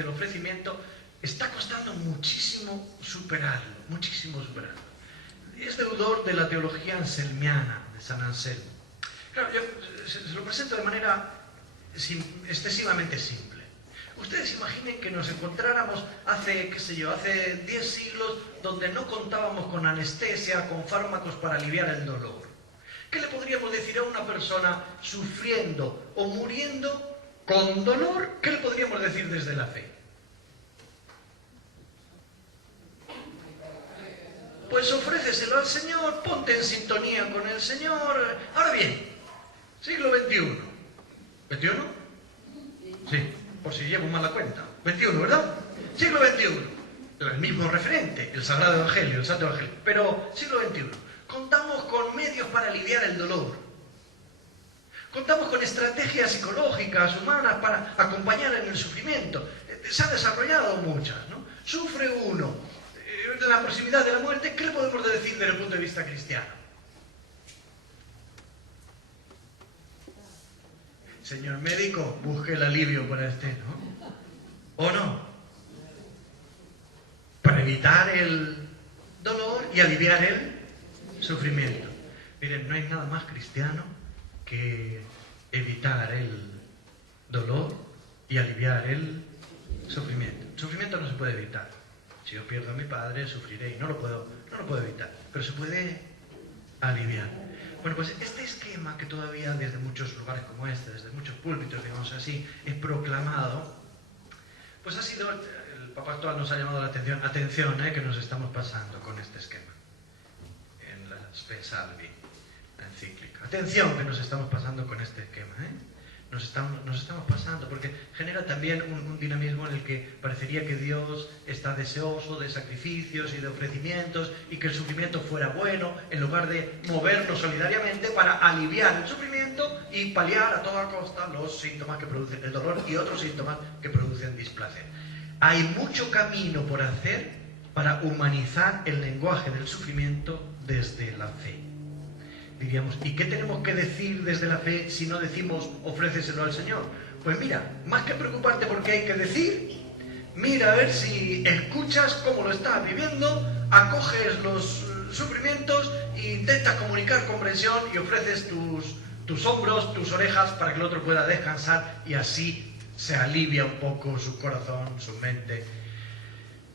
del ofrecimiento, está costando muchísimo superarlo, muchísimo superarlo. Es deudor de la teología anselmiana, de San Anselmo. Claro, yo se lo presento de manera excesivamente simple. Ustedes imaginen que nos encontráramos hace, qué sé yo, hace 10 siglos donde no contábamos con anestesia, con fármacos para aliviar el dolor. ¿Qué le podríamos decir a una persona sufriendo o muriendo con dolor? ¿Qué le podríamos decir desde la fe? Pues ofréceselo al Señor, ponte en sintonía con el Señor. Ahora bien, siglo XXI. ¿XXI? Sí, por si llevo mal la cuenta. 21, ¿verdad? Siglo XXI. El mismo referente, el Sagrado Evangelio, el Santo Evangelio. Pero siglo XXI. Contamos con medios para aliviar el dolor. Contamos con estrategias psicológicas, humanas, para acompañar en el sufrimiento. Se han desarrollado muchas, ¿no? Sufre uno en la proximidad de la muerte, ¿qué le podemos decir desde el punto de vista cristiano? Señor médico, busque el alivio para este, ¿no? ¿O no? Para evitar el dolor y aliviar el sufrimiento. Miren, no hay nada más cristiano que evitar el dolor y aliviar el sufrimiento. El sufrimiento no se puede evitar. Si yo pierdo a mi padre, sufriré y no lo puedo evitar. Pero se puede aliviar. Bueno, pues este esquema que todavía desde muchos lugares como este, desde muchos púlpitos, digamos así, es proclamado, pues ha sido, el Papa actual nos ha llamado la atención, que nos estamos pasando con este esquema. En la Spe Salvi, la encíclica. Atención que nos estamos pasando con este esquema, Nos estamos pasando, porque genera también un dinamismo en el que parecería que Dios está deseoso de sacrificios y de ofrecimientos y que el sufrimiento fuera bueno, en lugar de movernos solidariamente para aliviar el sufrimiento y paliar a toda costa los síntomas que producen el dolor y otros síntomas que producen displacer. Hay mucho camino por hacer para humanizar el lenguaje del sufrimiento desde la fe. Diríamos, ¿y qué tenemos que decir desde la fe si no decimos ofréceselo al Señor? Pues mira, más que preocuparte por qué hay que decir, mira a ver si escuchas cómo lo estás viviendo, acoges los sufrimientos e intentas comunicar comprensión y ofreces tus hombros, tus orejas para que el otro pueda descansar y así se alivia un poco su corazón, su mente.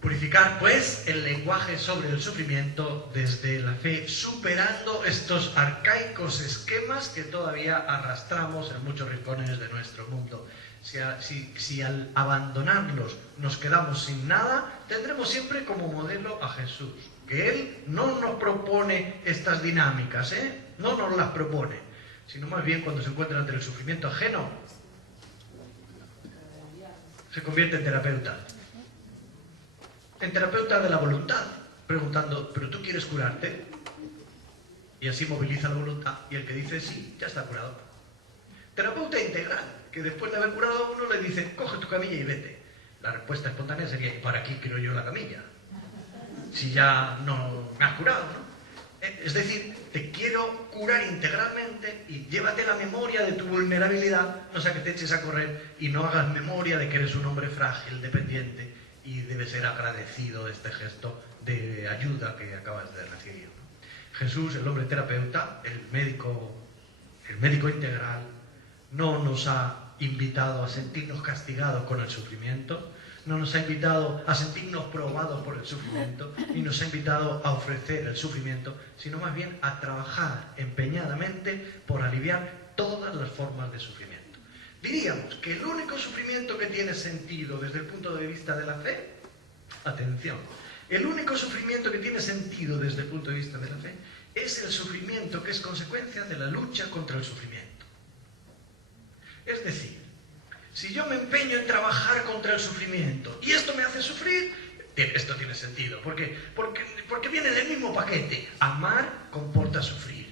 Purificar, pues, el lenguaje sobre el sufrimiento desde la fe, superando estos arcaicos esquemas que todavía arrastramos en muchos rincones de nuestro mundo. Si al abandonarlos nos quedamos sin nada, tendremos siempre como modelo a Jesús, que Él no nos propone estas dinámicas, no nos las propone, sino más bien cuando se encuentra ante el sufrimiento ajeno, se convierte en terapeuta. En terapeuta de la voluntad, preguntando, ¿pero tú quieres curarte? Y así moviliza la voluntad, y el que dice sí, ya está curado. Terapeuta integral, que después de haber curado a uno le dice, coge tu camilla y vete. La respuesta espontánea sería, ¿y para qué quiero yo la camilla? Si ya no me has curado, ¿no? Es decir, te quiero curar integralmente y llévate la memoria de tu vulnerabilidad, no sea que te eches a correr y no hagas memoria de que eres un hombre frágil, dependiente, y debe ser agradecido de este gesto de ayuda que acabas de recibir, ¿no? Jesús, el hombre terapeuta, el médico integral, no nos ha invitado a sentirnos castigados con el sufrimiento, no nos ha invitado a sentirnos probados por el sufrimiento, ni nos ha invitado a ofrecer el sufrimiento, sino más bien a trabajar empeñadamente por aliviar todas las formas de sufrimiento. Diríamos que el único sufrimiento que tiene sentido desde el punto de vista de la fe, atención, el único sufrimiento que tiene sentido desde el punto de vista de la fe es el sufrimiento que es consecuencia de la lucha contra el sufrimiento. Es decir, si yo me empeño en trabajar contra el sufrimiento y esto me hace sufrir, esto tiene sentido. ¿Por qué? Porque viene en el mismo paquete. Amar comporta sufrir.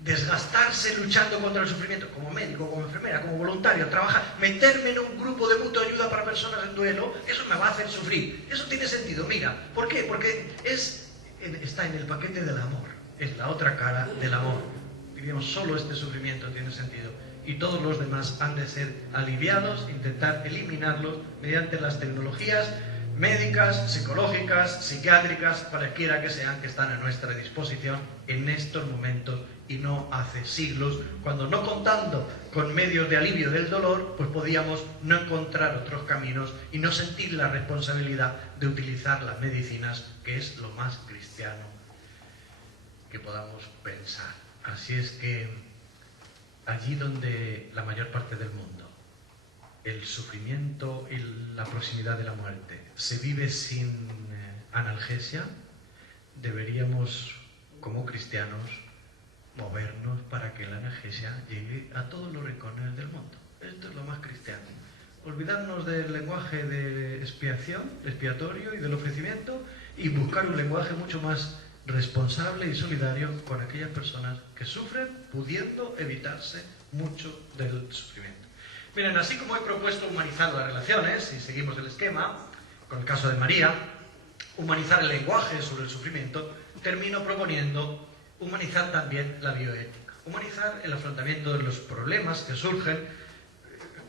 Desgastarse luchando contra el sufrimiento, como médico, como enfermera, como voluntario, trabajar, meterme en un grupo de mutua ayuda para personas en duelo, eso me va a hacer sufrir. Eso tiene sentido. Mira, ¿por qué? Porque está en el paquete del amor. Es la otra cara del amor. Diríamos, solo este sufrimiento tiene sentido. y todos los demás han de ser aliviados, intentar eliminarlos mediante las tecnologías médicas, psicológicas, psiquiátricas, cualquiera que sean, que están a nuestra disposición en estos momentos y no hace siglos, cuando no contando con medios de alivio del dolor, pues podíamos no encontrar otros caminos y no sentir la responsabilidad de utilizar las medicinas, que es lo más cristiano que podamos pensar. Así es que allí donde la mayor parte del mundo el sufrimiento y la proximidad de la muerte se vive sin analgesia, deberíamos, como cristianos, movernos para que la analgesia llegue a todos los rincones del mundo. Esto es lo más cristiano. Olvidarnos del lenguaje de expiación, expiatorio y del ofrecimiento, y buscar un lenguaje mucho más responsable y solidario con aquellas personas que sufren, pudiendo evitarse mucho del sufrimiento. Miren, así como he propuesto humanizar las relaciones, si seguimos el esquema, con el caso de María, humanizar el lenguaje sobre el sufrimiento, termino proponiendo humanizar también la bioética, humanizar el afrontamiento de los problemas que surgen,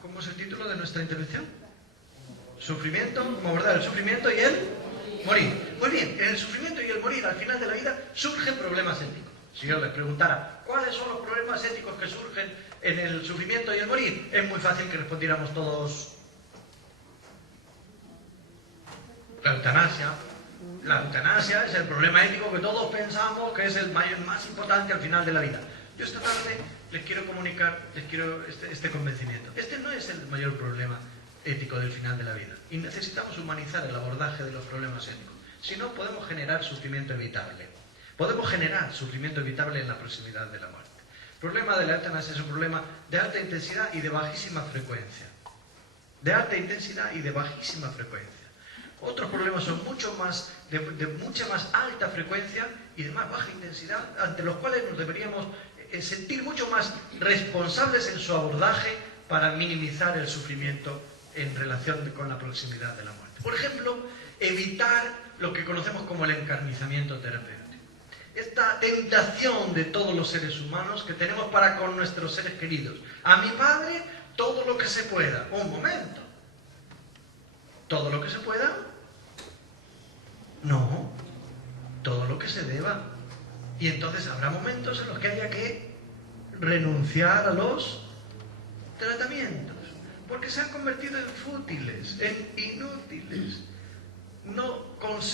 ¿cómo es el título de nuestra intervención? Sufrimiento, ¿cómo abordar el sufrimiento y el morir? Pues bien, en el sufrimiento y el morir al final de la vida surgen problemas éticos. Si yo les preguntara, ¿cuáles son los problemas éticos que surgen en el sufrimiento y el morir? Es muy fácil que respondiéramos todos: la eutanasia. La eutanasia es el problema ético que todos pensamos que es el más importante al final de la vida. Yo esta tarde les quiero comunicar, este convencimiento. Este no es el mayor problema ético del final de la vida. Y necesitamos humanizar el abordaje de los problemas éticos. Si no, podemos generar sufrimiento evitable. Podemos generar sufrimiento evitable en la proximidad de la muerte. El problema de la eutanasia es un problema de alta intensidad y de bajísima frecuencia. De alta intensidad y de bajísima frecuencia. Otros problemas son de mucha más alta frecuencia y de más baja intensidad, ante los cuales nos deberíamos sentir mucho más responsables en su abordaje para minimizar el sufrimiento en relación con la proximidad de la muerte. Por ejemplo, evitar lo que conocemos como el encarnizamiento terapéutico. Esta tentación de todos los seres humanos que tenemos para con nuestros seres queridos. A mi padre, todo lo que se pueda. Un momento. ¿Todo lo que se pueda? No. Todo lo que se deba. Y entonces habrá momentos en los que haya que renunciar a los tratamientos. Porque se han convertido en fútiles, en inútiles. No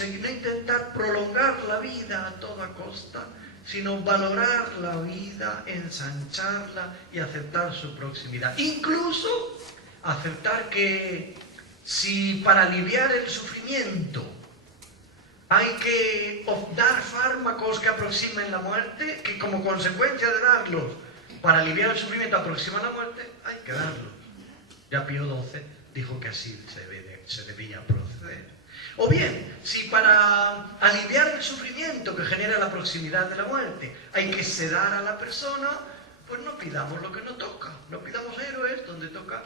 intentar prolongar la vida a toda costa, sino valorar la vida, ensancharla y aceptar su proximidad. Incluso aceptar que si para aliviar el sufrimiento hay que dar fármacos que aproximen la muerte, que como consecuencia de darlos para aliviar el sufrimiento aproximan la muerte, hay que darlos. Ya Pío XII dijo que así se debía proceder. O bien, si para aliviar el sufrimiento que genera la proximidad de la muerte hay que sedar a la persona, pues no pidamos lo que no toca. No pidamos héroes donde toca,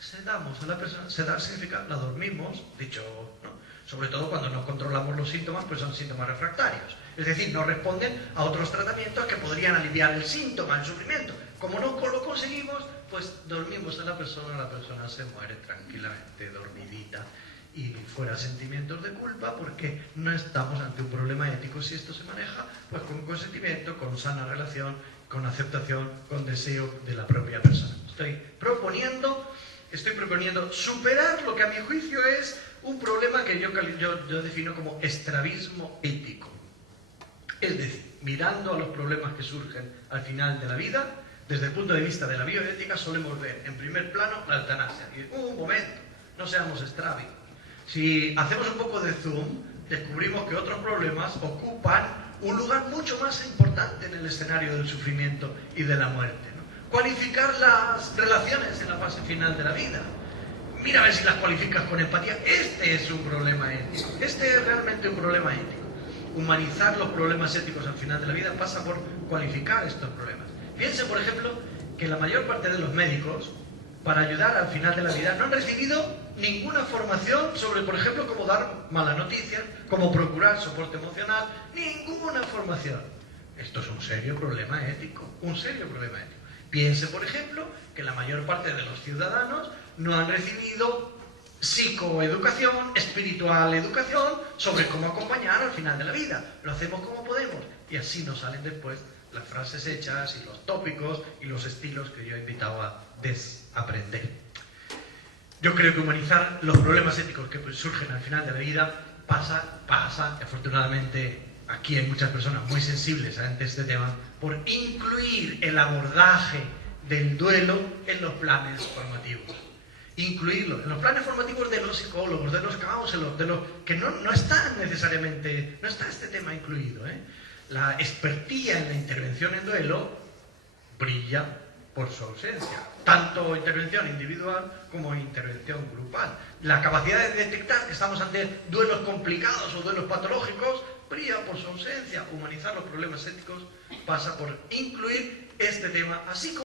sedamos a la persona. Sedar significa la dormimos, dicho, ¿no? Sobre todo cuando no controlamos los síntomas, pues son síntomas refractarios. Es decir, no responden a otros tratamientos que podrían aliviar el síntoma, el sufrimiento. Como no lo conseguimos, pues dormimos a la persona se muere tranquilamente, dormidita, y fuera sentimientos de culpa, porque no estamos ante un problema ético si esto se maneja pues con consentimiento, con sana relación, con aceptación, con deseo de la propia persona. Estoy proponiendo superar lo que a mi juicio es un problema que yo defino como estrabismo ético. Es decir, mirando a los problemas que surgen al final de la vida, desde el punto de vista de la bioética solemos ver en primer plano la eutanasia. Y un momento, no seamos estrábicos. Si hacemos un poco de zoom, descubrimos que otros problemas ocupan un lugar mucho más importante en el escenario del sufrimiento y de la muerte, ¿no? Cualificar las relaciones en la fase final de la vida. Mira a ver si las cualificas con empatía. Este es un problema ético. Este es realmente un problema ético. Humanizar los problemas éticos al final de la vida pasa por cualificar estos problemas. Piense, por ejemplo, que la mayor parte de los médicos, para ayudar al final de la vida, no han recibido ninguna formación sobre, por ejemplo, cómo dar malas noticias, cómo procurar soporte emocional, ninguna formación. Esto es un serio problema ético, un serio problema ético. Piense, por ejemplo, que la mayor parte de los ciudadanos no han recibido psicoeducación, espiritual educación sobre cómo acompañar al final de la vida. Lo hacemos como podemos y así nos salen después las frases hechas y los tópicos y los estilos que yo he invitado a desaprender. Yo creo que humanizar los problemas éticos que surgen al final de la vida pasa, afortunadamente aquí hay muchas personas muy sensibles ante este tema, por incluir el abordaje del duelo en los planes formativos. Incluirlo en los planes formativos de los psicólogos, de los counselors, de los que no están necesariamente, no está este tema incluido, ¿eh? La expertía en la intervención en duelo brilla por su ausencia, tanto intervención individual como intervención grupal. La capacidad de detectar que estamos ante duelos complicados o duelos patológicos brilla por su ausencia. Humanizar los problemas éticos pasa por incluir este tema, así como